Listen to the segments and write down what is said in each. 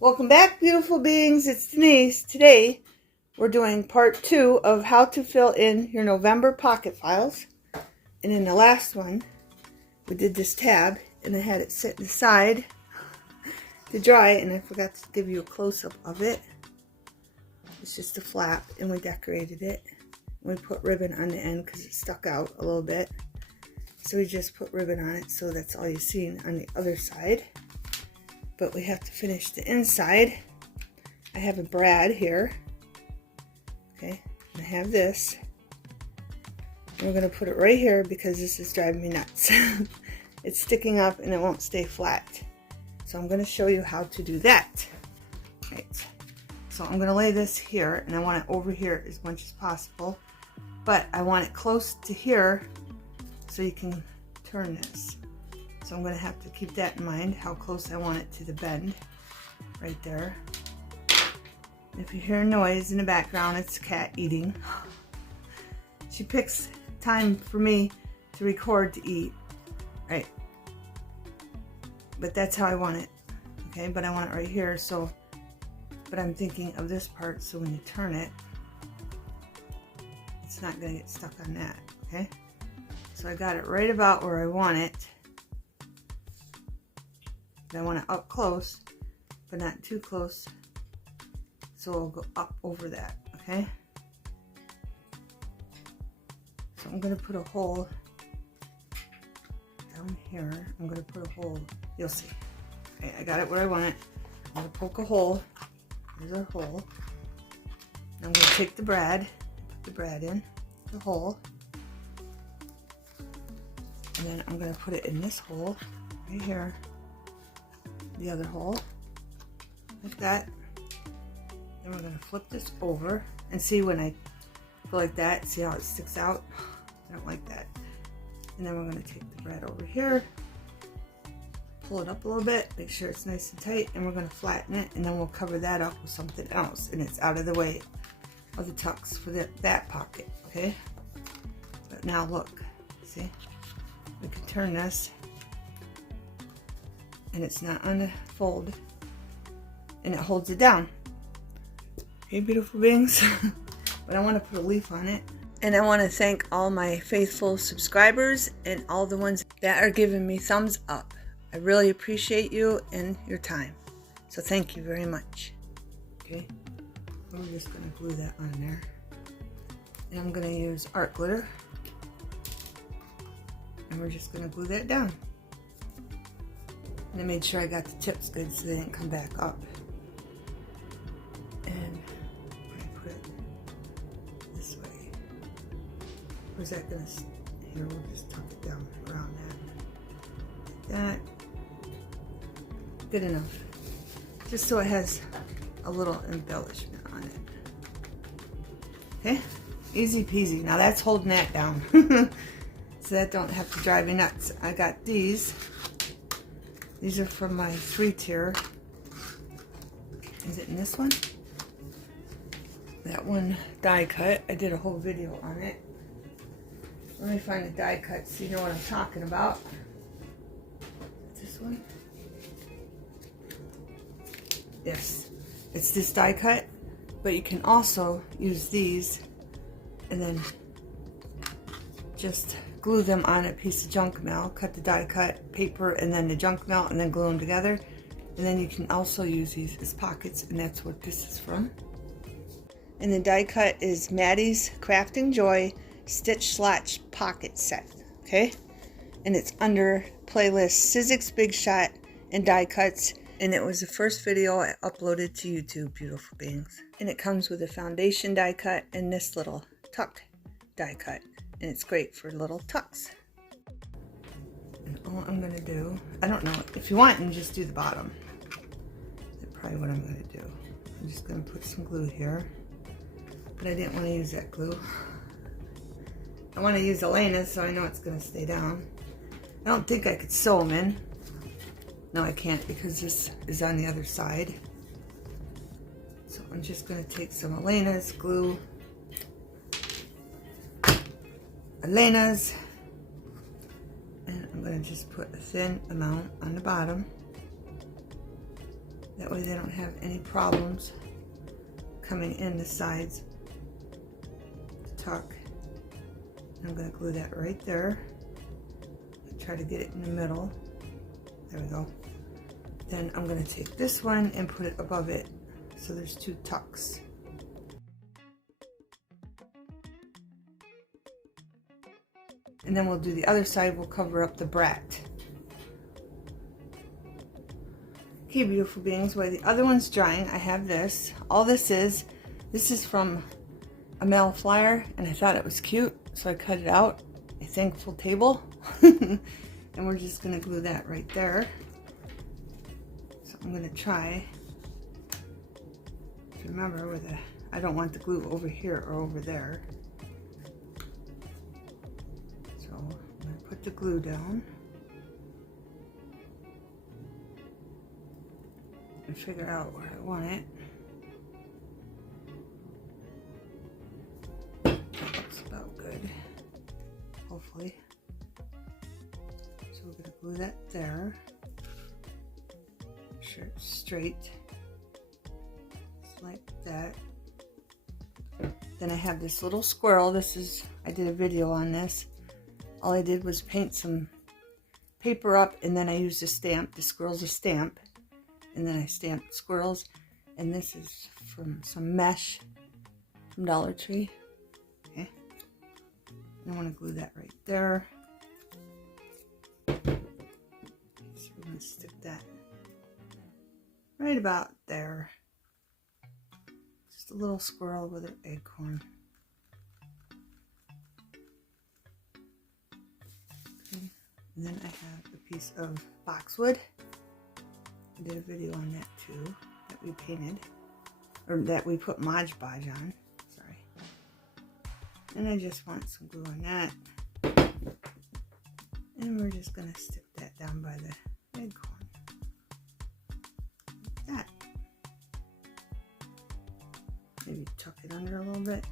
Welcome back, beautiful beings. It's Denise. Today we're doing part 2 of how to fill in your November pocket files. And in the last one we did this tab and I had it set aside to dry, and I forgot to give you a close-up of it. It's just a flap and we decorated it. We put ribbon on the end because it stuck out a little bit, so we just put ribbon on it, so that's all you've seen on the other side. But we have to finish the inside. I have a brad here, okay, and I have this. And we're going to put it right here because this is driving me nuts. It's sticking up and it won't stay flat. So I'm going to show you how to do that. Right. So I'm going to lay this here, and I want it over here as much as possible. But I want it close to here so you can turn this. So I'm going to have to keep that in mind, how close I want it to the bend, right there. If you hear a noise in the background, it's a cat eating. She picks time for me to record to eat, right? But that's how I want it, okay? But I want it right here, so, but I'm thinking of this part, so when you turn it, it's not going to get stuck on that, okay? So I got it right about where I want it. I want it up close, but not too close, so it'll go up over that, okay? So I'm going to put a hole down here. I'm going to put a hole, you'll see. Okay, I got it where I want it. I'm going to poke a hole. There's our hole. I'm going to take the brad, put the brad in the hole, and then I'm going to put it in this hole right here. The other hole, like that. Then we're going to flip this over and see when I go like that, see how it sticks out? I don't like that. And then we're going to take the brad over here, pull it up a little bit, make sure it's nice and tight, and we're going to flatten it, and then we'll cover that up with something else, and it's out of the way of the tucks for that pocket, okay? But now look, see? We can turn this, and it's not on the fold, and it holds it down. Okay, beautiful beings. But I want to put a leaf on it, and I want to thank all my faithful subscribers and all the ones that are giving me thumbs up. I really appreciate you and your time, so thank you very much. Okay, we're just going to glue that on there, and I'm going to use art glitter, and we're just going to glue that down. And I made sure I got the tips good so they didn't come back up. And I'm going to put it this way. Where's that going to, here, we'll just tuck it down around that. Like that. Good enough. Just so it has a little embellishment on it. Okay? Easy peasy. Now that's holding that down. So that don't have to drive me nuts. I got these. These are from my 3-tier. Is it in this one? That one die cut. I did a whole video on it. Let me find the die cut so you know what I'm talking about. This one? Yes. It's this die cut, but you can also use these and then just glue them on a piece of junk mail, cut the die cut paper and then the junk mail, and then glue them together. And then you can also use these as pockets, and that's what this is from. And the die cut is Maddie's Crafting Joy Stitch Slotch Pocket Set, okay? And it's under playlist Zizzix Big Shot and Die Cuts, and it was the first video I uploaded to YouTube, beautiful beings. And it comes with a foundation die cut and this little tuck die cut. And it's great for little tucks. And all I'm going to do, I don't know, if you want, and just do the bottom. That's probably what I'm going to do. I'm just going to put some glue here. But I didn't want to use that glue. I want to use Elena's so I know it's going to stay down. I don't think I could sew them in. No, I can't because this is on the other side. So I'm just going to take some Elena's glue. Elena's, and I'm going to just put a thin amount on the bottom, That way they don't have any problems coming in the sides. Tuck. I'm going to glue that right there. Try to get it in the middle. There we go. Then I'm going to take this one and put it above it. So there's two tucks. And then we'll do the other side. We'll cover up the brat. Okay, beautiful beings, while the other one's drying, I have this. All this is from a mail flyer, and I thought it was cute, so I cut it out. A thankful table. And we're just gonna glue that right there. So I'm gonna try to remember where I don't want the glue over here or over there. So I'm gonna put the glue down. And figure out where I want it. That looks about good, hopefully. So we're going to glue that there. Make sure it's straight, just like that. Then I have this little squirrel. I did a video on this. All I did was paint some paper up, and then I used a stamp. The squirrel's a stamp. And then I stamped squirrels, and this is from some mesh from Dollar Tree. Okay, and I want to glue that right there. So we're going to stick that right about there. Just a little squirrel with an acorn. Okay. And then I have a piece of boxwood. I did a video on that too, that we painted, or that we put Mod Podge on, sorry. And I just want some glue on that. And we're just gonna stick that down by the acorn. Like that. Maybe tuck it under a little bit.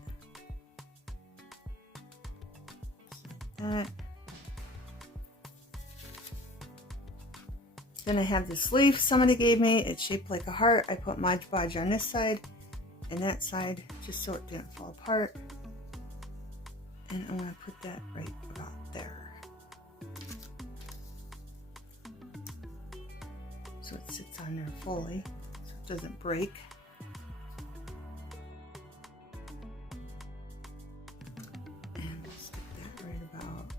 Just like that. Then I have this leaf somebody gave me. It's shaped like a heart. I put Mod Podge on this side and that side just so it didn't fall apart. And I'm going to put that right about there. So it sits on there fully so it doesn't break. And stick that right about.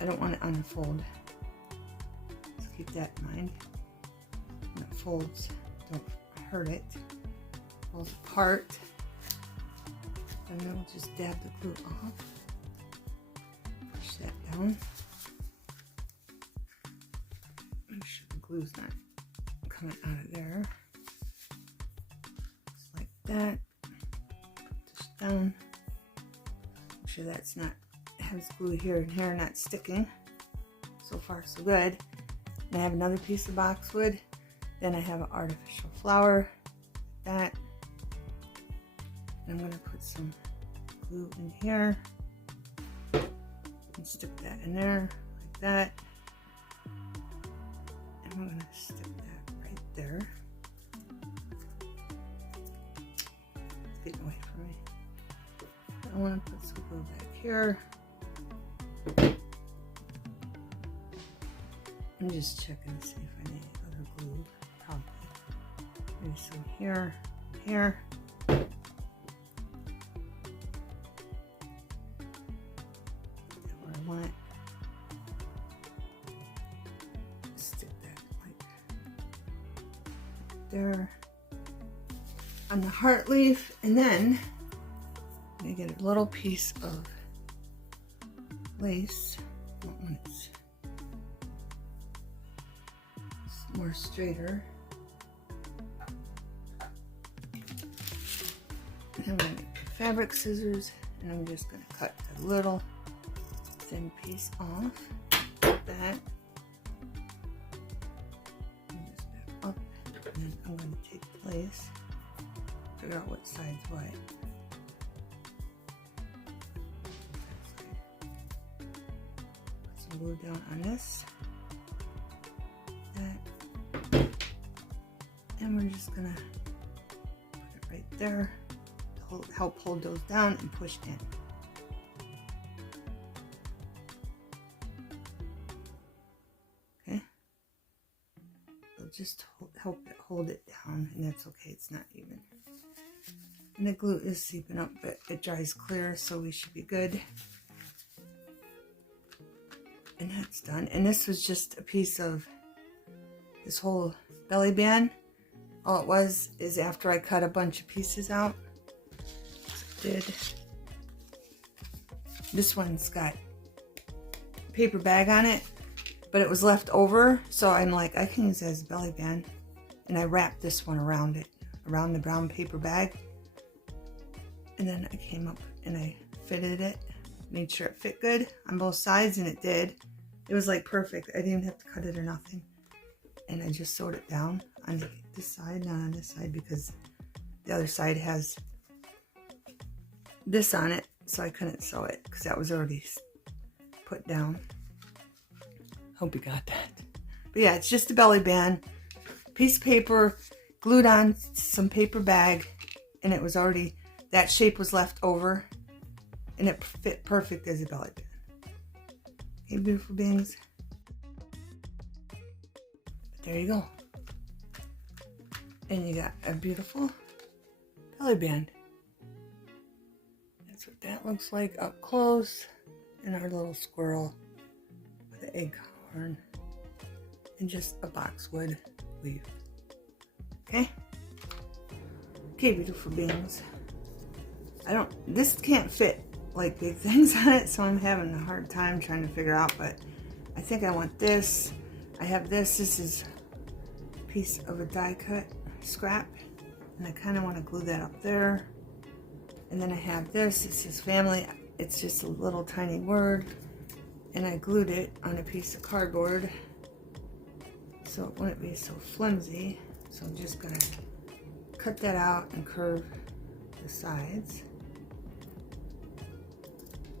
I don't want it to unfold. Keep that in mind. When it folds, don't hurt it. Falls apart. And then we'll just dab the glue off. Push that down. Make sure the glue's not coming out of there. Just like that. Put this down. Make sure that's not, has glue here and here, not sticking. So far, so good. And I have another piece of boxwood. Then I have an artificial flower, like that. And I'm going to put some glue in here and stick that in there, like that. And I'm going to stick that right there. It's getting away from me. I want to put some glue back here. I'm just checking to see if I need other glue. Probably. Maybe some here, here. That's where I want it. Stick that like there on the heart leaf, and then I'm gonna get a little piece of lace. When it's more straighter. And I'm going to get fabric scissors, and I'm just going to cut a little thin piece off, like that. And just back up, and then I'm going to take the lace, figure out what side's what. Put some glue down on this. That. And we're just gonna put it right there to help hold those down and push in. Okay. So just help it hold it down, and that's okay, it's not even. And the glue is seeping up, but it dries clear, so we should be good. And that's done. And this was just a piece of this whole belly band. All it was is after I cut a bunch of pieces out. This one's got a paper bag on it, but it was left over, so I'm like, I can use it as a belly band. And I wrapped this one around it, around the brown paper bag. And then I came up and I fitted it, made sure it fit good on both sides, and it did. It was like perfect. I didn't even have to cut it or nothing. And I just sewed it down on this side, not on this side, because the other side has this on it, so I couldn't sew it because that was already put down. Hope you got that. But yeah, it's just a belly band, piece of paper glued on some paper bag, and it was already, that shape was left over, and it fit perfect as a belly band. Okay, beautiful beings. There you go. And you got a beautiful belly band. That's what that looks like up close. And our little squirrel with the acorn and just a boxwood leaf. Okay? Okay, beautiful beings. This can't fit like big things on it, so I'm having a hard time trying to figure out, but I think I want this. I have this. This is a piece of a die cut scrap, and I kind of want to glue that up there. And then I have this. It says family. It's just a little tiny word, and I glued it on a piece of cardboard so it wouldn't be so flimsy. So I'm just gonna cut that out and curve the sides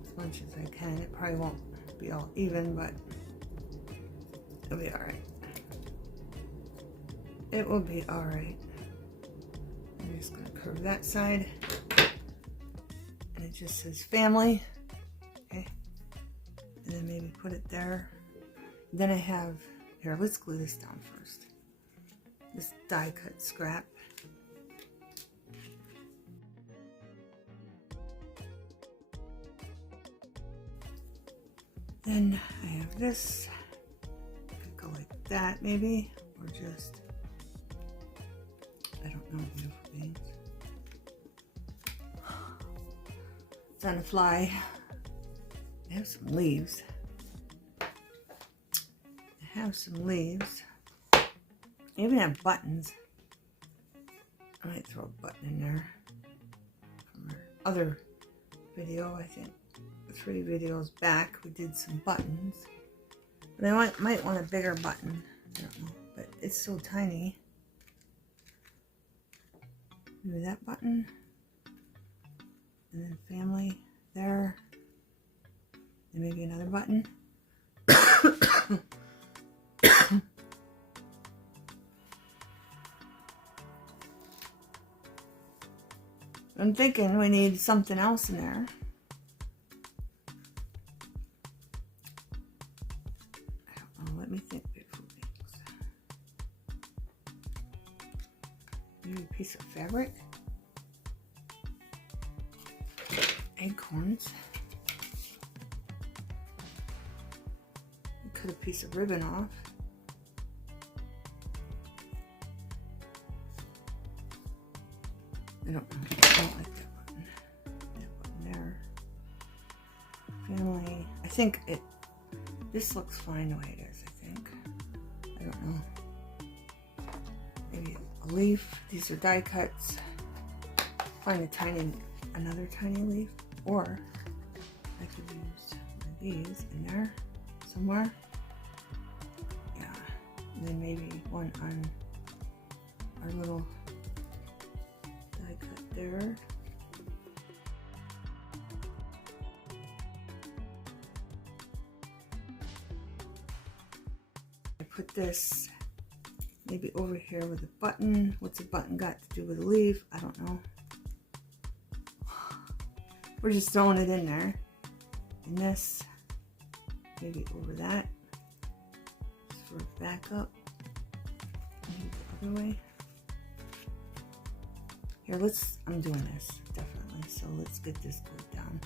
as much as I can. It probably won't be all even, but it'll be all right. It will be all right. I'm just gonna curve that side, and it just says family. Okay, and then maybe put it there. Then I have here. Let's glue this down first. This die cut scrap. Then I have this. Could go like that maybe, or just, I don't know, beautiful beings. It's on a fly. I have some leaves. I even have buttons. I might throw a button in there from our other video. I think 3 videos back we did some buttons, but I might want a bigger button. I don't know, but it's so tiny. Maybe that button, and then family there, and maybe another button. I'm thinking we need something else in there. I don't know, let me think, beautiful things. Maybe a piece of fabric. Acorns. Cut a piece of ribbon off. I don't know. I don't like that button. That button there. Family. I think this looks fine the way it is, I think. I don't know. Maybe a leaf. These are die cuts. Find another tiny leaf. Or I could use one of these in there somewhere. Yeah. And then maybe one on our little die cut there. I put this maybe over here with a button. What's a button got to do with a leaf? I don't know. We're just throwing it in there. And this, maybe over that. Just for back up. Maybe the other way. Here, I'm doing this, definitely. So let's get this glued down.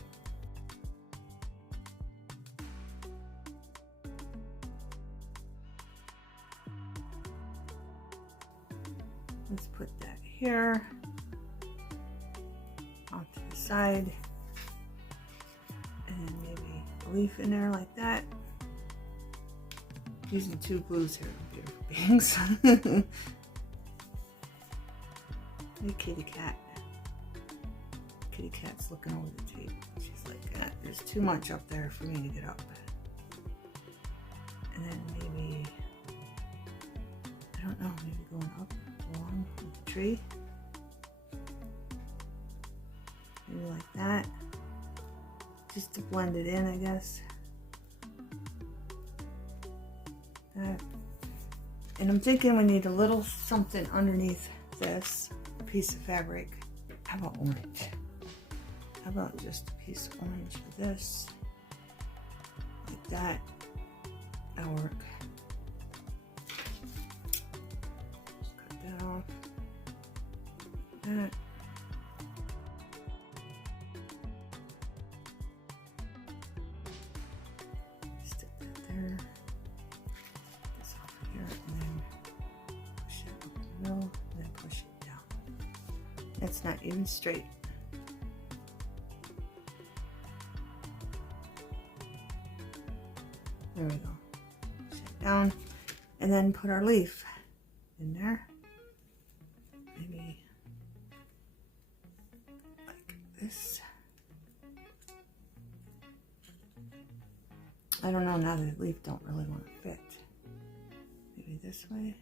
Let's put that here, off to the side, and then maybe a leaf in there like that. Using 2 glues here, beautiful beings. Hey, kitty cat. Kitty cat's looking over the tape. She's like, there's too much up there for me to get up. And then maybe, I don't know, maybe going up along with the tree. Maybe like that. Just to blend it in, I guess. That. And I'm thinking we need a little something underneath this piece of fabric. How about orange? How about just a piece of orange for this? Like that. That'll work. Just cut that off. That. Stick that there. This off here and then push it up in the middle and then push it down. That's not even straight. There we go. Push it down and then put our leaf in there. Maybe like this. I don't know, now the leaf don't really want to fit. Maybe this way.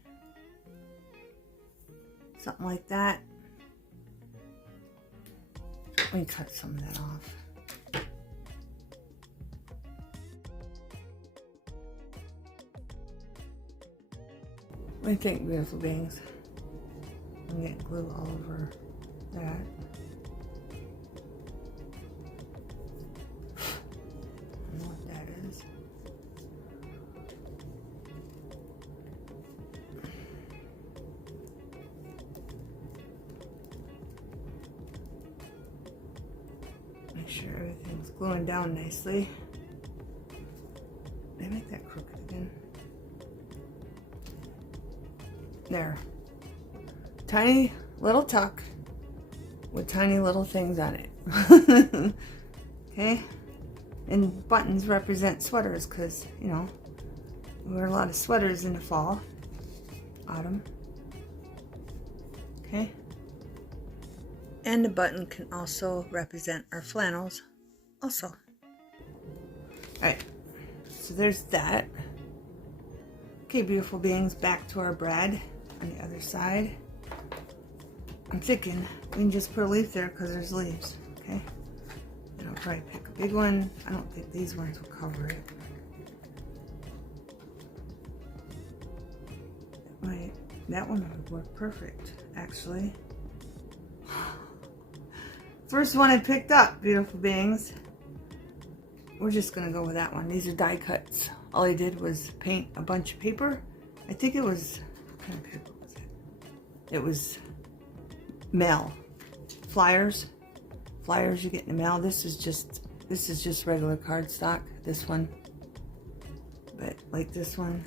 Something like that. Let me cut some of that off. What do you think, beautiful beings? I'm getting glue all over that. I don't know what that is. Make sure everything's gluing down nicely. Did I make that crooked again? There. Tiny little tuck with tiny little things on it. Okay? And buttons represent sweaters because, you know, we wear a lot of sweaters in the fall, autumn. Okay? And the button can also represent our flannels also. Alright, so there's that. Okay, beautiful beings, back to our brad on the other side. I'm thinking we can just put a leaf there because there's leaves, okay? And I'll probably pick a big one. I don't think these ones will cover it. That one would work perfect, actually. First one I picked up, beautiful beings. We're just gonna go with that one. These are die cuts. All I did was paint a bunch of paper. I think it was, what kind of paper was it? It was mail. Flyers you get in the mail. This is just regular cardstock, this one. But like this one,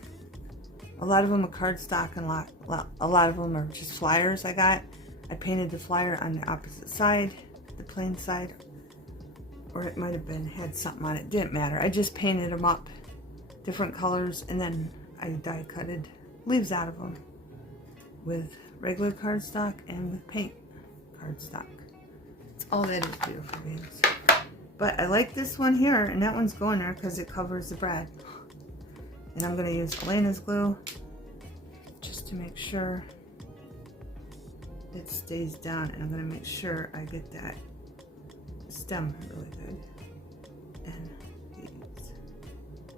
a lot of them are cardstock and a lot of them are just flyers I got. I painted the flyer on the opposite side, the plain side, or it might have had something on it, didn't matter. I just painted them up different colors and then I die cutted leaves out of them with regular cardstock and with paint cardstock. That's all that is, beautiful beings. But I like this one here, and that one's going there because it covers the brad. And I'm going to use Elena's glue just to make sure it stays down, and I'm going to make sure I get that stem really good. And these.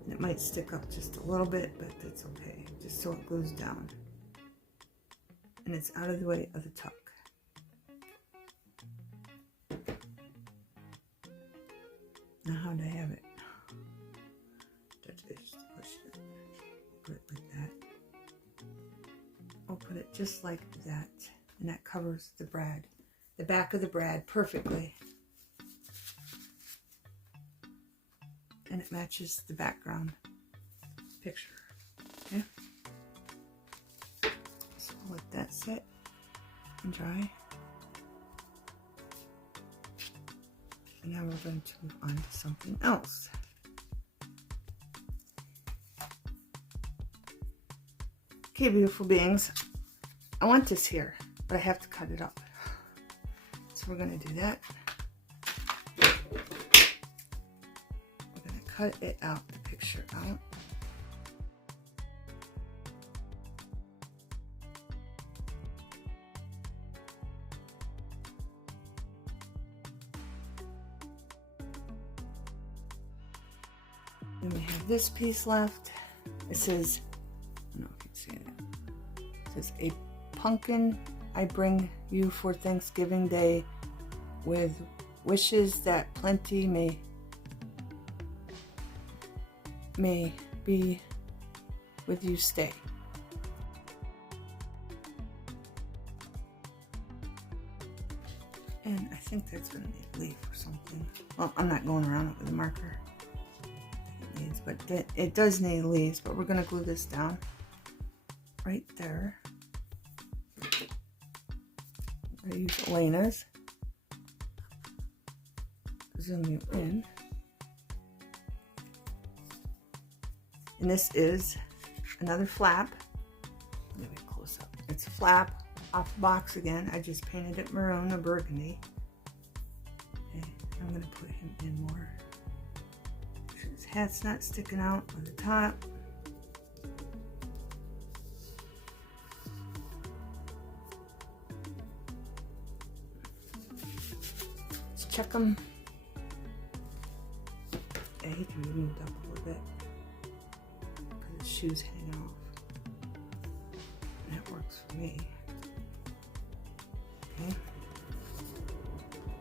And it might stick up just a little bit, but that's okay, just so it glues down. and it's out of the way of the tuck. Now how do I have it? Just push it. Put it like that. I'll put it just like that, and that covers the brad, the back of the brad perfectly. And it matches the background picture. Okay. So I'll let that sit and dry. And now we're going to move on to something else. Okay, beautiful beings. I want this here, but I have to cut it up. So we're going to do that. We're going to cut it out, the picture out. Then we have this piece left. It says, I don't know if you can see it. It says, a pumpkin I bring you for Thanksgiving Day, with wishes that plenty may be with you stay. And I think that's going to need a leaf or something. Well, I'm not going around it with a marker. But it does need leaves, but we're going to glue this down right there. I use Elena's. Zoom you in. And this is another flap. Let me close up. It's a flap off the box again. I just painted it maroon or burgundy. Okay, I'm going to put him in more. His hat's not sticking out on the top. Let's check them. Yeah, he can be moved up a little bit because his shoes hang off. And that works for me. Okay.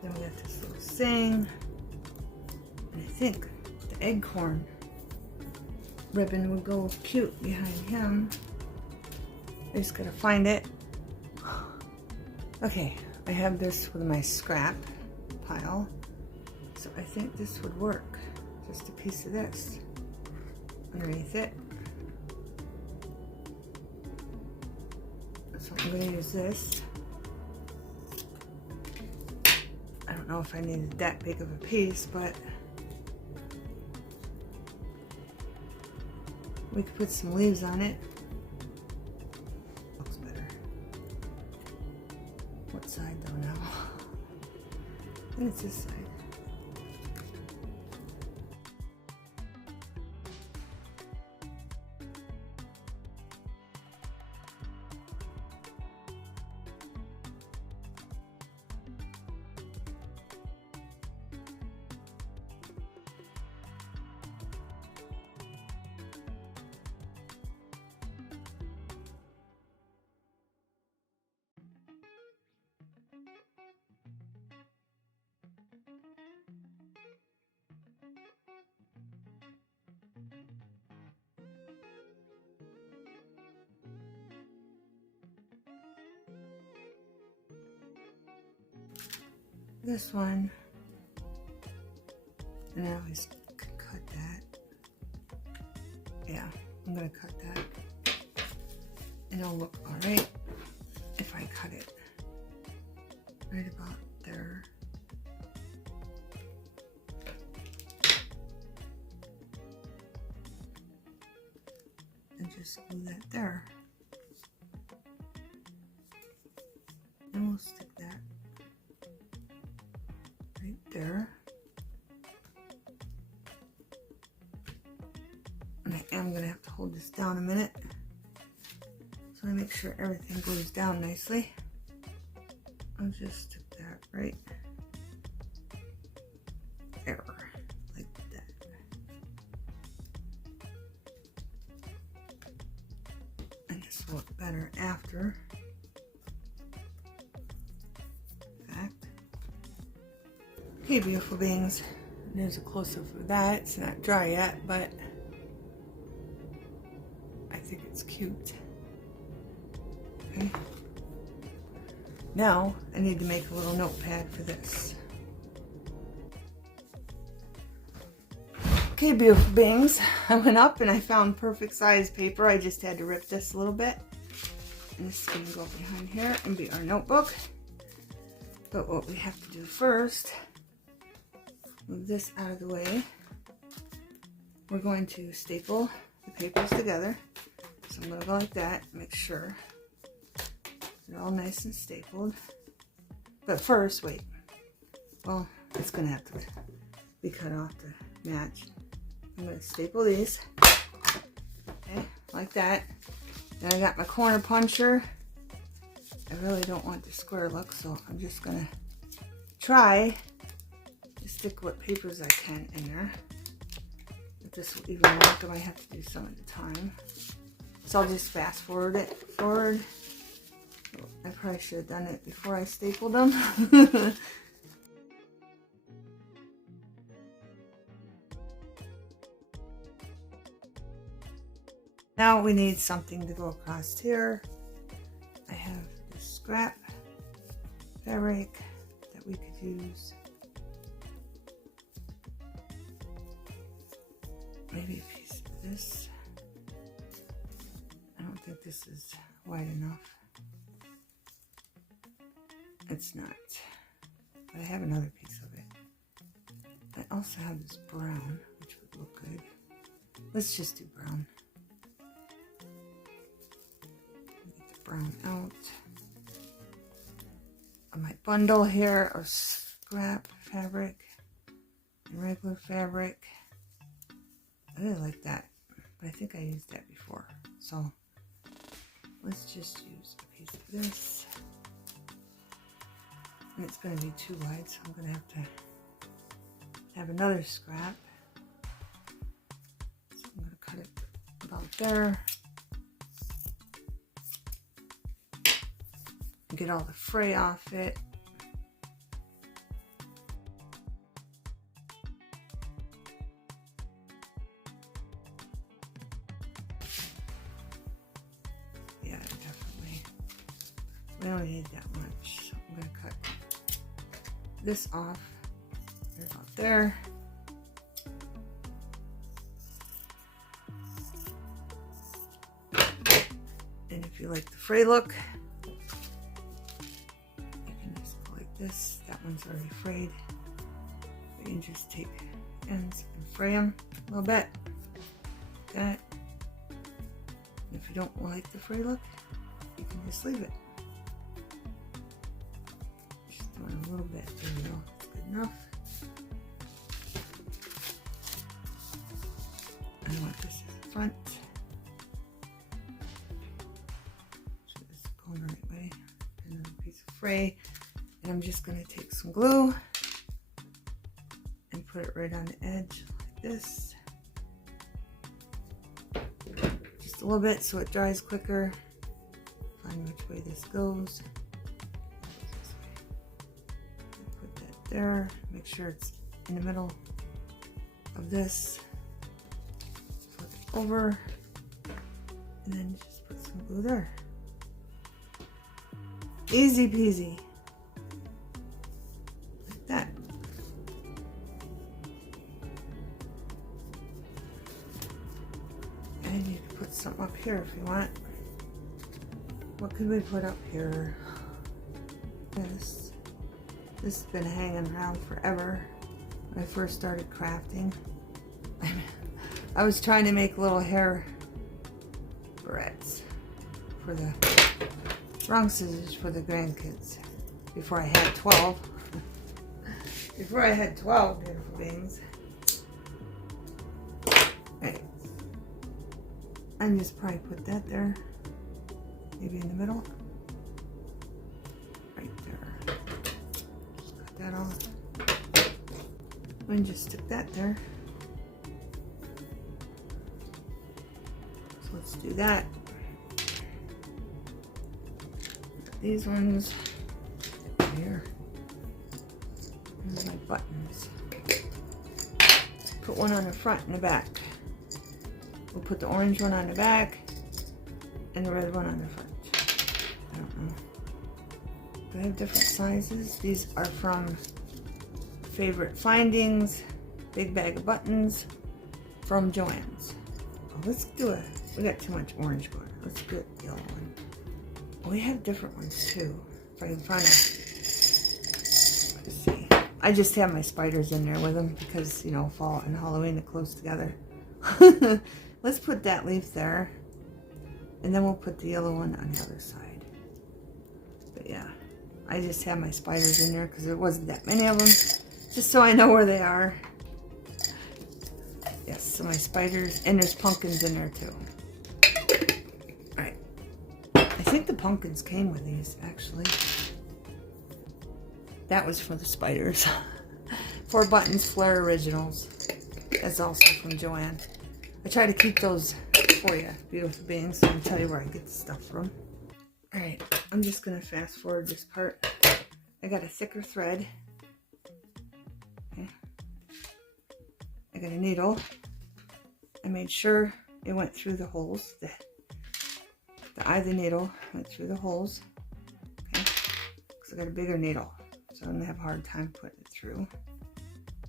Then we got this little thing. And I think acorn ribbon would go cute behind him. I just gotta find it. Okay, I have this with my scrap pile, so I think this would work. Just a piece of this underneath it. So I'm gonna use this. I don't know if I needed that big of a piece, but we could put some leaves on it. Looks better. What side though now? I think it's this side. This one, and I always cut that. Yeah, I'm gonna cut that, and it'll look all right if I cut it right about there. And just glue that there, and we'll stick that right there. And I am going to have to hold this down a minute so I make sure everything glues down nicely. I'll just stick that right there, like that. And this will look better after Okay, beautiful beings. There's a close-up of that. It's not dry yet, but I think it's cute. Okay. Now, I need to make a little notepad for this. Okay, beautiful beings. I went up and I found perfect size paper. I just had to rip this a little bit. And this is going to go behind here and be our notebook. But what we have to do first, move this out of the way. We're going to staple the papers together. So I'm going to go like that, make sure they're all nice and stapled. But first, wait. Well, it's going to have to be cut off to match. I'm going to staple these. Okay, like that. Then I got my corner puncher. I really don't want the square look, so I'm just going to try to stick what papers I can in there. If this will even work, I might have to do some at a time. So I'll just fast forward it forward. I probably should have done it before I stapled them. Now we need something to go across here. I have this scrap fabric that we could use. Maybe a piece of this. I don't think this is wide enough. It's not. But I have another piece of it. I also have this brown, which would look good. Let's just do brown. Get the brown out. I might bundle here of scrap fabric and regular fabric. I really like that, but I think I used that before. So let's just use a piece of this. And it's going to be too wide, so I'm going to have another scrap. So I'm going to cut it about there. Get all the fray off it. Yeah, definitely. We don't need that much. So I'm going to cut this off. Right about there. And if you like the fray look, this, that one's already frayed. You can just take ends and fray them a little bit. Like that. And if you don't like the fray look, you can just leave it. Just doing a little bit. There we go. That's good enough. I want this as the front. So this is going the right way. Another piece of fray. And I'm just going to take some glue and put it right on the edge like this. Just a little bit so it dries quicker. Find which way this goes. Put that there. Make sure it's in the middle of this. Flip it over. And then just put some glue there. Easy peasy. That. And you can put something up here if you want. What could we put up here? This has been hanging around forever. When I first started crafting, I was trying to make little hair barrettes for the wrong scissors for the grandkids before I had 12. Before I had 12 beautiful beings. Right. I just probably put that there. Maybe in the middle. Right there. Just cut that off. And just stick that there. So let's do that. These ones here. There's my buttons. Put one on the front and the back. We'll put the orange one on the back and the red one on the front. I don't know. Do I have different sizes? These are from Favorite Findings, Big Bag of Buttons from Joann's. Oh, let's do it. We got too much orange going. Let's get the yellow one. Oh, we have different ones too. If I can find them. Let's see. I just have my spiders in there with them because, you know, fall and Halloween are close together. Let's put that leaf there. And then we'll put the yellow one on the other side. But yeah, I just have my spiders in there because there wasn't that many of them. Just so I know where they are. Yes, so my spiders, and there's pumpkins in there too. Alright. I think the pumpkins came with these, actually. That was for the spiders. 4 Buttons Flare Originals. That's also from Joann. I try to keep those for you, beautiful beings, so I can tell you where I get the stuff from. Alright, I'm just going to fast forward this part. I got a thicker thread. Okay. I got a needle. I made sure it went through the holes. The eye of the needle went through the holes. Okay, because I got a bigger needle, so I'm going to have a hard time putting it through.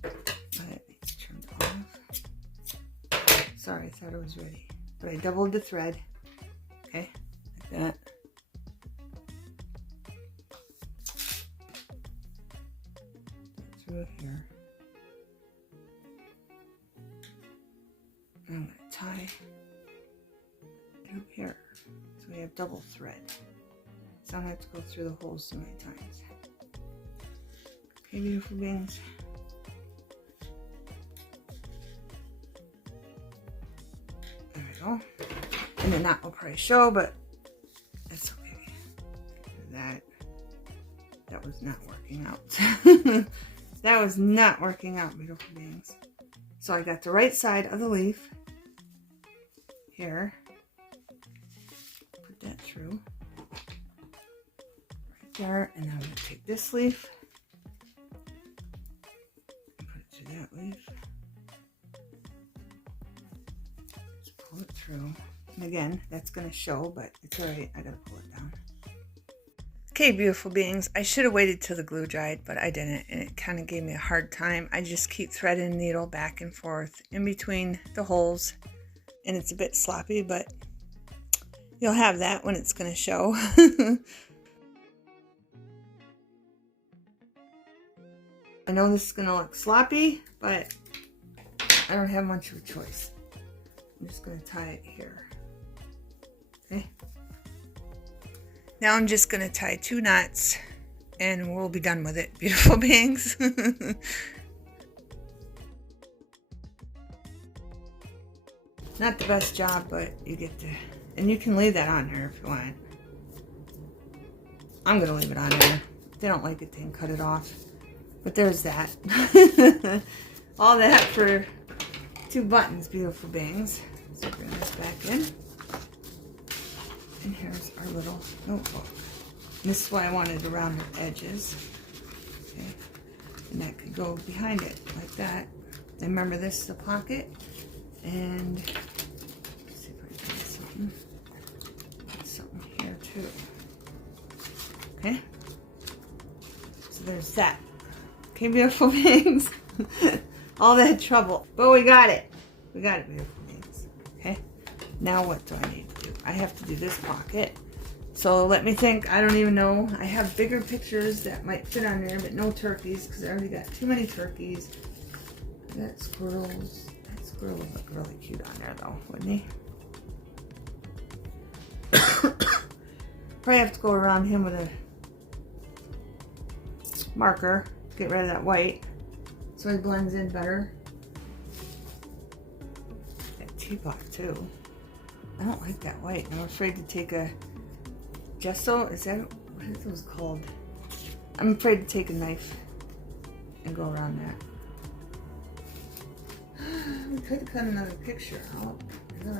That needs trimmed off. Sorry, I thought it was ready. But I doubled the thread. Okay, like that. Through here. I'm going to tie it up here. So we have double thread. So I don't have to go through the holes so many times. Okay, beautiful beings. There we go. And the knot will probably show, but it's okay. That was not working out. That was not working out, beautiful beings. So I got the right side of the leaf here. Put that through. Right there. And then I'm going to take this leaf and put it through that leaf. Just pull it through. And again, that's going to show, but it's alright. I got to pull it down. Okay, beautiful beings, I should have waited till the glue dried, but I didn't, and it kind of gave me a hard time. I just keep threading the needle back and forth in between the holes, and it's a bit sloppy, but you'll have that when it's going to show. I know this is going to look sloppy, but I don't have much of a choice. I'm just going to tie it here. Okay. Now I'm just going to tie 2 knots and we'll be done with it, beautiful beings. Not the best job, but you get to, and you can leave that on there if you want. I'm going to leave it on there. If they don't like it, they can cut it off. But there's that. All that for 2 buttons, beautiful beings. So bring this back in. And here's our little notebook. And this is why I wanted around the edges. Okay. And that could go behind it like that. And remember, this is a pocket. And let's see if I can find something. Put something here too. Okay. So there's that. Okay, beautiful beings. All that trouble. But we got it. We got it, beautiful beings. Okay. Now what do I need to do? I have to do this pocket. So let me think. I don't even know. I have bigger pictures that might fit on there, but no turkeys because I already got too many turkeys. I got squirrels. That squirrel would look really cute on there though, wouldn't he? Probably have to go around him with a marker to get rid of that white so he blends in better. That teapot too. I don't like that white. I'm afraid to take a gesso. Is that what are those called? I'm afraid to take a knife and go around that. We could cut another picture out. Really.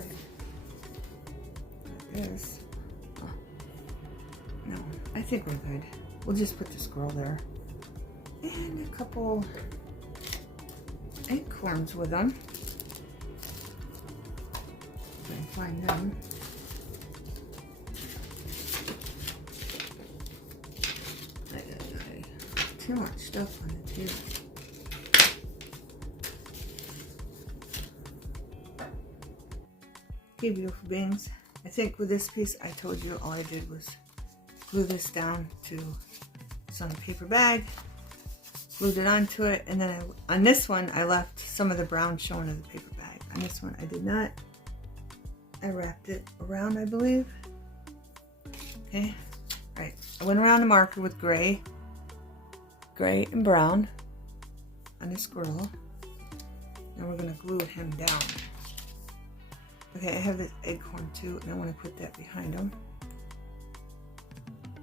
Like this. Oh. No, I think we're good. We'll just put the squirrel there. And a couple acorns with them. If I can find them. Too much stuff on the table. Okay, beautiful beings. I think with this piece, I told you all I did was glue this down to some paper bag, glued it onto it, and then on this one, I left some of the brown showing in the paper bag. On this one, I did not. I wrapped it around, I believe. Okay, all right. I went around the marker with gray and brown on the squirrel. Now we're going to glue him down. Okay, I have this acorn too, and I want to put that behind him.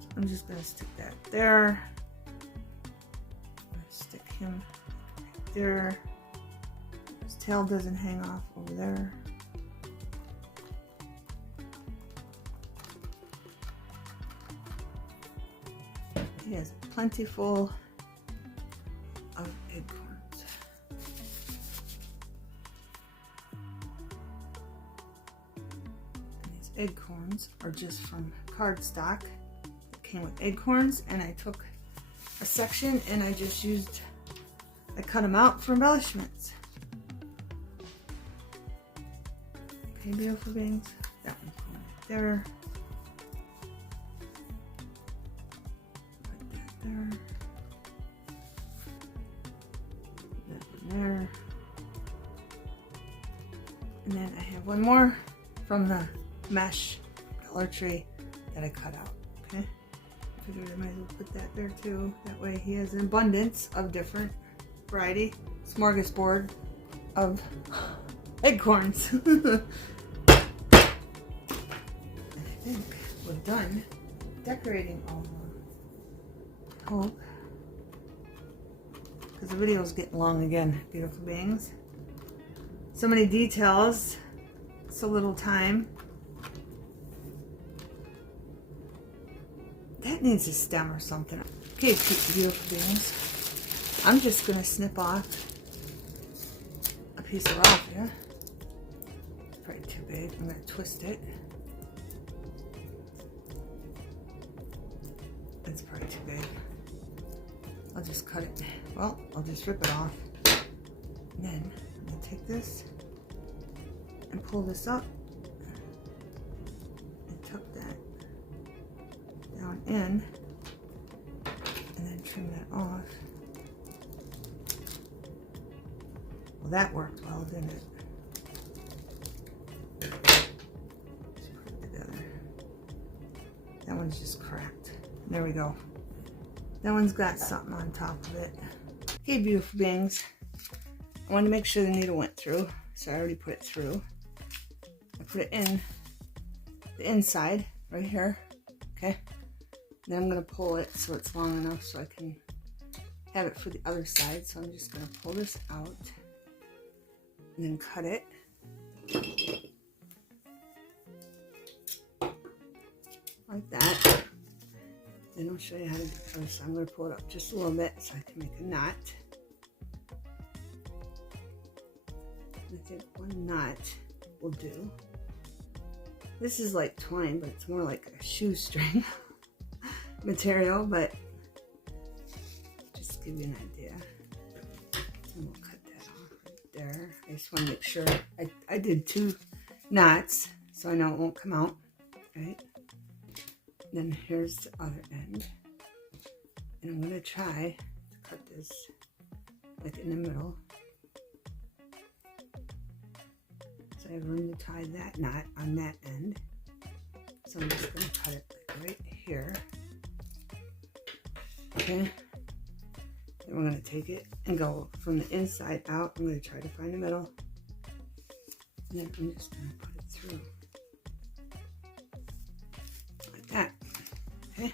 So I'm just going to stick that there. I'm going to stick him right there. His tail doesn't hang off over there. He has plentiful of acorns. And these acorns are just from cardstock that came with acorns, and I took a section and I cut them out for embellishments. Okay, beautiful beings. That one's going right there. Put that there. There. And then I have one more from the mesh Dollar Tree that I cut out. Okay, I figured I might as well put that there too. That way he has an abundance of different variety, smorgasbord of acorns. I think we're done decorating all the hope. Because the video is getting long again, beautiful beings. So many details, so little time. That needs a stem or something. Okay, beautiful beings. I'm just going to snip off a piece of raffia. It's probably too big. I'm going to twist it. It's probably too big. I'll just cut it. Well, I'll just rip it off. And then I'm going to take this and pull this up and tuck that down in and then trim that off. Well, that worked well, didn't it? Just put it together. That one's just cracked. There we go. That one's got something on top of it. Okay, beautiful beings. I wanted to make sure the needle went through, so I already put it through. I put it in the inside, right here. Okay. Then I'm going to pull it so it's long enough so I can have it for the other side. So I'm just going to pull this out and then cut it. Like that. Then I'll show you how to do the other side. I'm going to pull it up just a little bit so I can make a knot. I think one knot will do. This is like twine, but it's more like a shoestring material, but just to give you an idea. And we'll cut that off right there. I just want to make sure I did 2 knots so I know it won't come out, right? Then here's the other end. And I'm going to try to cut this like in the middle. So I have room to tie that knot on that end. So I'm just going to cut it like right here. Okay. Then we're going to take it and go from the inside out. I'm going to try to find the middle. And then I'm just going to put it through. Like that. Okay.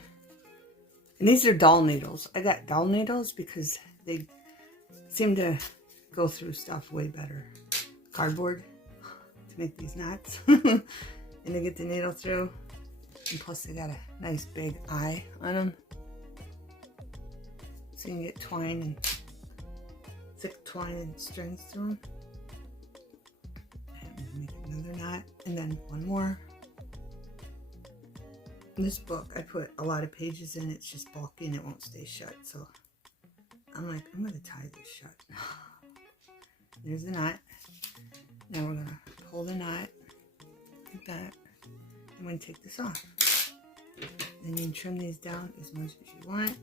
And these are dull needles. I got dull needles because they seem to go through stuff way better. Cardboard to make these knots. And to get the needle through. And plus they got a nice big eye on them. So you can get twine and thick twine and strings through them. And make another knot, and then one more. In this book, I put a lot of pages in. It's just bulky and it won't stay shut. So I'm like, I'm going to tie this shut. There's the knot. Now we're going to pull the knot like that. I'm going to take this off. Then you can trim these down as much as you want.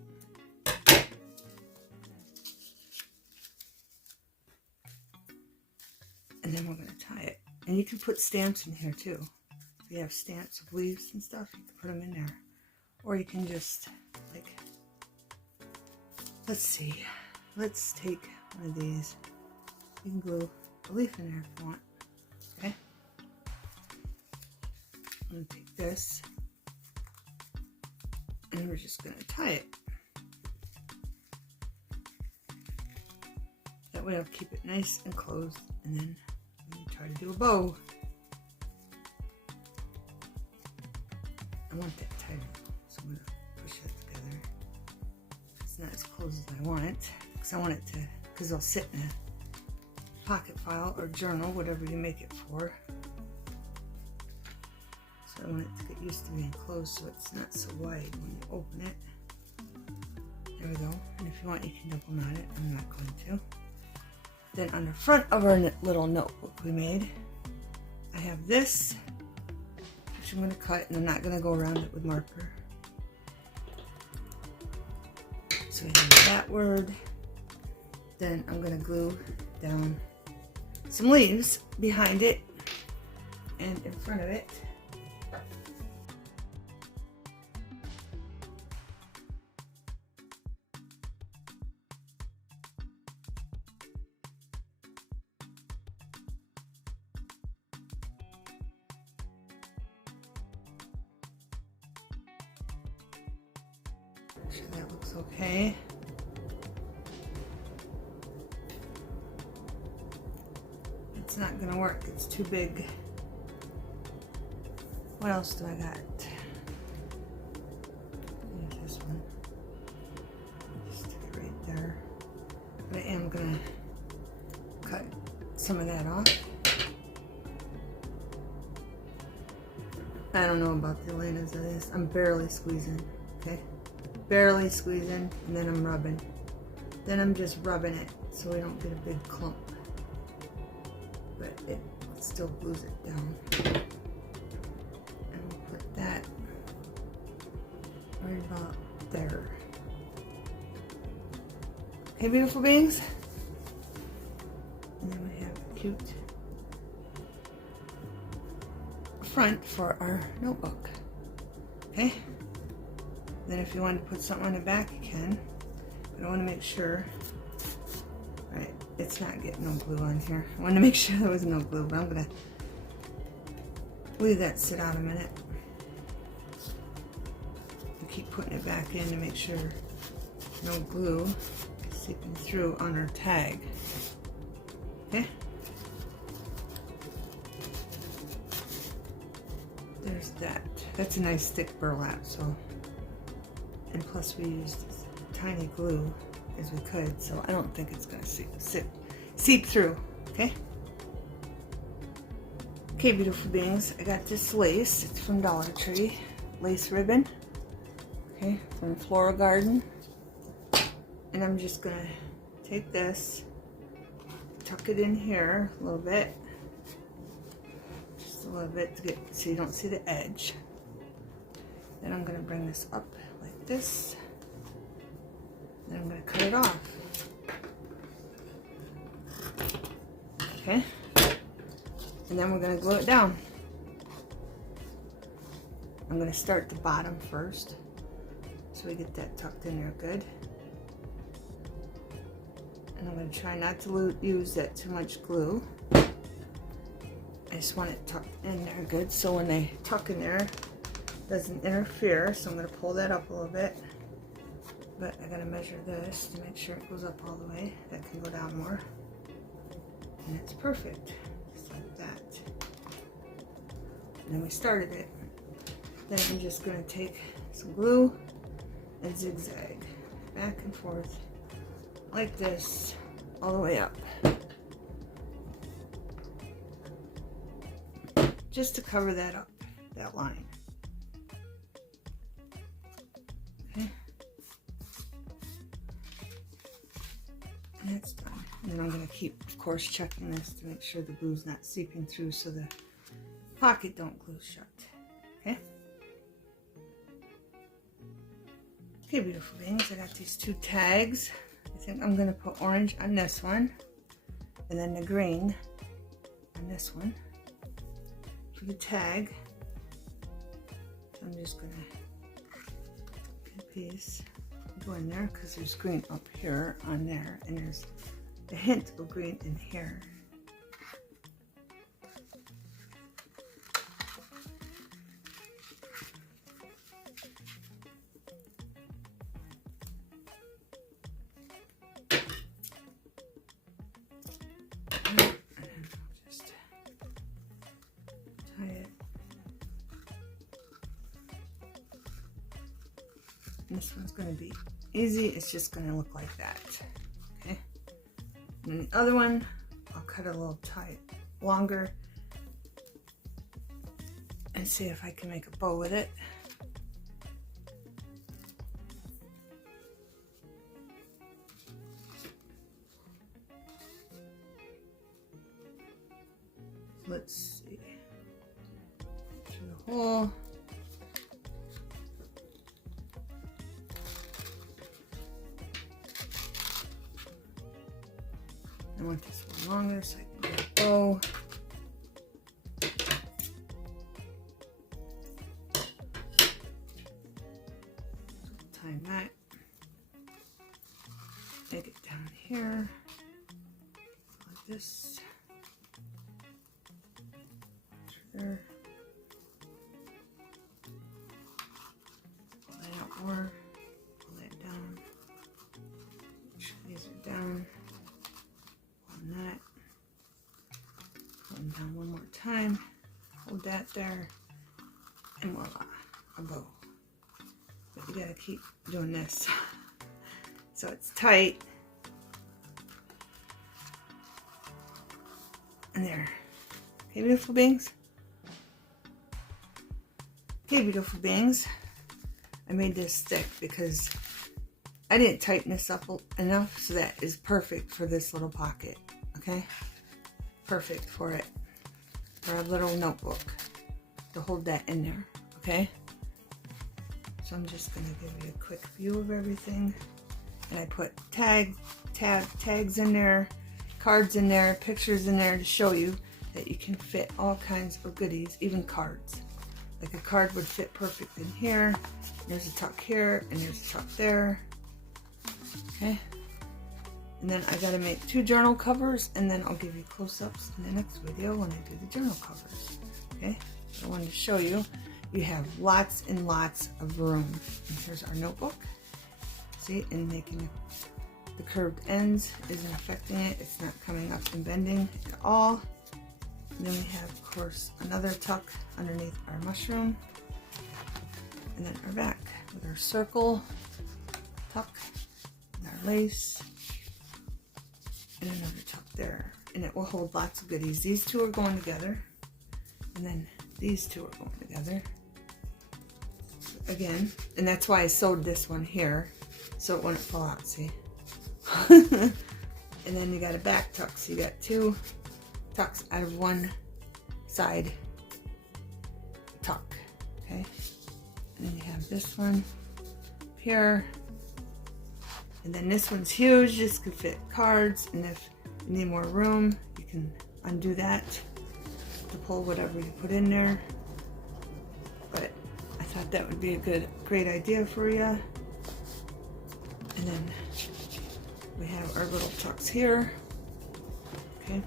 And then we're going to tie it. And you can put stamps in here too. If you have stamps of leaves and stuff, you can put them in there. Or you can just, like, let's see. Let's take one of these. You can glue a leaf in there if you want. Okay? I'm going to take this. And we're just going to tie it. That way I'll keep it nice and closed. And then I'm going to try to do a bow. I want that tighter, so I'm going to push it together. It's not as close as I want it, because I want it to, because it'll sit in a pocket file or journal, whatever you make it for. So I want it to get used to being closed so it's not so wide when you open it. There we go. And if you want, you can double knot it. I'm not going to. Then on the front of our little notebook we made, I have this, which I'm going to cut, and I'm not going to go around it with marker. So we have that word. Then I'm going to glue down some leaves behind it and in front of it. Make sure that looks okay. It's not gonna work, it's too big. What else do I got? There's this one. Just stick it right there. But I am gonna cut some of that off. I don't know about the Elena's of this. I'm barely squeezing, okay? Barely squeezing, and then I'm rubbing. Then I'm just rubbing it so we don't get a big clump. But it still glues it down. And we'll put that right about there. Okay, beautiful beings? And then we have a cute front for our notebook. Okay? Then if you want to put something on the back, you can. But I want to make sure, right, it's not getting no glue on here. I want to make sure there was no glue, but I'm going to leave that sit out a minute. And keep putting it back in to make sure no glue is seeping through on our tag. Okay? There's that. That's a nice thick burlap, so. And plus we used as tiny glue as we could, so I don't think it's going to seep through, okay? Okay, beautiful beings, I got this lace. It's from Dollar Tree. Lace ribbon, okay, from Floral Garden. And I'm just going to take this, tuck it in here a little bit. Just a little bit to get, so you don't see the edge. Then I'm going to bring this up like this. Then I'm going to cut it off. Okay. And then we're going to glue it down. I'm going to start at the bottom first, so we get that tucked in there good. And I'm going to try not to use that too much glue. I just want it tucked in there good, so when they tuck in there, it doesn't interfere. So I'm going to pull that up a little bit. But I got to measure this to make sure it goes up all the way. That can go down more. And it's perfect. Just like that. And then we started it. Then I'm just going to take some glue and zigzag back and forth like this. all the way up. Just to cover that up, that line. Okay. And that's done. And then I'm going to keep, of course, checking this to make sure the glue's not seeping through so the pocket don't glue shut. Okay. Okay, beautiful beings. I got these two tags. I think I'm going to put orange on this one and then the green on this one for the tag. So I'm just going to get a piece, go in there because there's green up here on there and there's a hint of green in here. This one's going to be easy. It's just going to look like that. Okay. And the other one, I'll cut a little tight, longer, and see if I can make a bow with it. Let's see. Through the hole. I want this one longer so I can get a bow. Tie that. Make it down here like this. There. Pull that out more. Pull that down. Make sure these are down. That, pull them down one more time, hold that there, and voila, a bow. But you gotta keep doing this so it's tight. And there. Okay, beautiful beings. Okay, beautiful beings. I made this thick because I didn't tighten this up enough, so that is perfect for this little pocket. Okay, perfect for it, for a little notebook to hold that in there. Okay, so I'm just going to give you a quick view of everything, and I put tags in there, cards in there, pictures in there to show you that you can fit all kinds of goodies, even cards. Like a card would fit perfect in here. There's a tuck here, and there's a tuck there. Okay. And then I got to make 2 journal covers, and then I'll give you close-ups in the next video when I do the journal covers. Okay, I wanted to show you, you have lots and lots of room. And here's our notebook. See, and making the curved ends isn't affecting it. It's not coming up and bending at all. And then we have, of course, another tuck underneath our mushroom. And then our back with our circle tuck and our lace. And another tuck there, and it will hold lots of goodies. These two are going together, and then these two are going together again, and that's why I sewed this one here so it wouldn't fall out. See. And then you got a back tuck, so you got 2 tucks out of one side tuck. Okay, and then you have this one here. And then this one's huge. This could fit cards, and if you need more room, you can undo that to pull whatever you put in there. But I thought that would be a great idea for you. And then we have our little tucks here. Okay,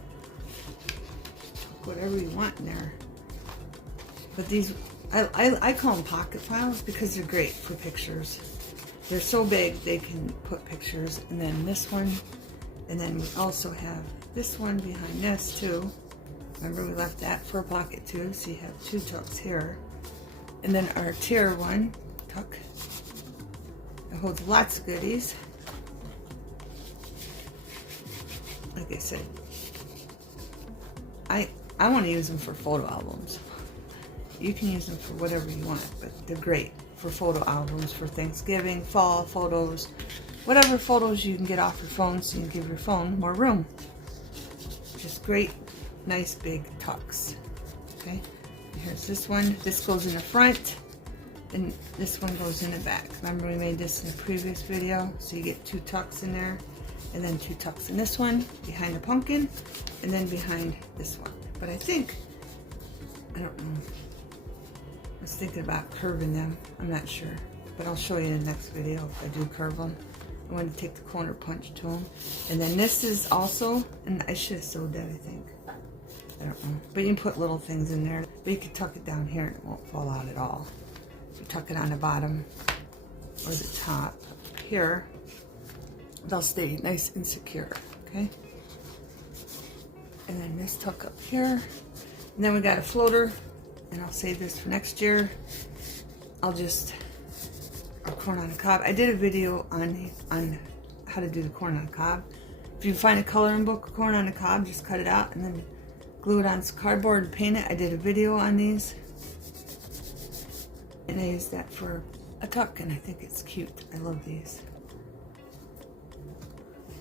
tuck whatever you want in there. But these, I call them pocket files because they're great for pictures. They're so big they can put pictures. And then this one, and then we also have this one behind this too. Remember, we left that for a pocket too, so you have 2 tucks here. And then our tier 1 tuck, it holds lots of goodies. I said, I want to use them for photo albums. You can use them for whatever you want, but they're great for photo albums, for Thanksgiving, fall photos, whatever photos you can get off your phone so you can give your phone more room. Just great, nice big tucks. Okay, here's this one. This goes in the front, and this one goes in the back. Remember we made this in a previous video, so you get 2 tucks in there, and then 2 tucks in this one, behind the pumpkin, and then behind this one. But I think, I don't know, I was thinking about curving them. I'm not sure, but I'll show you in the next video if I do curve them. I want to take the corner punch to them. And then this is also, and I should have sewed that, I think. I don't know. But you can put little things in there. But you can tuck it down here and it won't fall out at all. You tuck it on the bottom or the top here. They'll stay nice and secure, okay? And then this tuck up here. And then we got a floater, and I'll save this for next year. I'll just, our corn on the cob. I did a video on how to do the corn on the cob. If you find a coloring book of corn on the cob, just cut it out and then glue it on some cardboard and paint it. I did a video on these, and I used that for a tuck, and I think it's cute. I love these.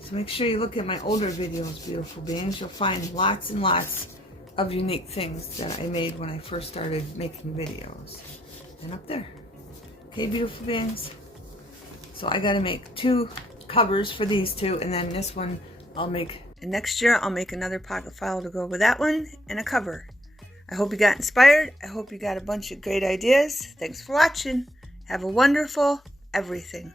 So make sure you look at my older videos, beautiful beings. You'll find lots and lots of unique things that I made when I first started making videos. And up there. Okay, beautiful beings. So I got to make 2 covers for these 2, and then this one I'll make. And next year I'll make another pocket file to go with that one and a cover. I hope you got inspired. I hope you got a bunch of great ideas. Thanks for watching. Have a wonderful everything.